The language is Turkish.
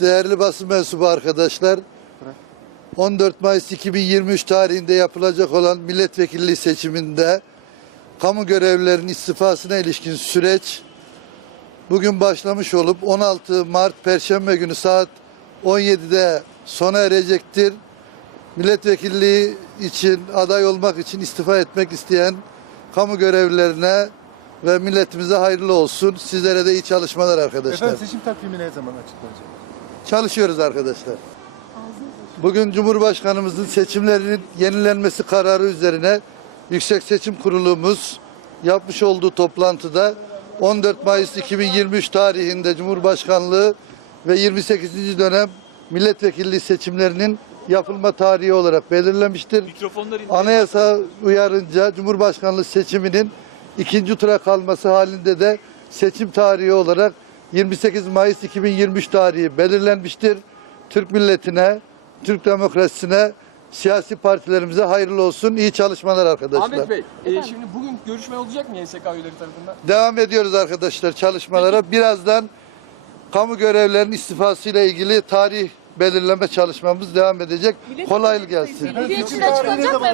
değerli basın mensubu arkadaşlar. 14 Mayıs 2023 tarihinde yapılacak olan milletvekilliği seçiminde kamu görevlilerinin istifasına ilişkin süreç bugün başlamış olup 16 Mart Perşembe günü saat 17'de sona erecektir. Milletvekilliği için aday olmak için istifa etmek isteyen kamu görevlilerine ve milletimize hayırlı olsun. Sizlere de iyi çalışmalar arkadaşlar. Efendim seçim takvimi ne zaman açıklanacak? Çalışıyoruz arkadaşlar. Bugün Cumhurbaşkanımızın seçimlerinin yenilenmesi kararı üzerine Yüksek Seçim Kurulumuz yapmış olduğu toplantıda 14 Mayıs 2023 tarihinde Cumhurbaşkanlığı ve 28. dönem milletvekilliği seçimlerinin yapılma tarihi olarak belirlemiştir. Anayasa uyarınca Cumhurbaşkanlığı seçiminin ikinci tura kalması halinde de seçim tarihi olarak 28 Mayıs 2023 tarihi belirlenmiştir. Türk milletine, Türk demokrasisine, siyasi partilerimize hayırlı olsun. İyi çalışmalar arkadaşlar. Ahmet Bey, e, şimdi bugün görüşme olacak mı YSK üyeleri tarafından? Devam ediyoruz arkadaşlar çalışmalara. Birazdan kamu görevlerinin istifasıyla ilgili tarih belirleme çalışmamız devam edecek. Kolaylık gelsin. Efendim, Bugün seçim için açıklanacak mı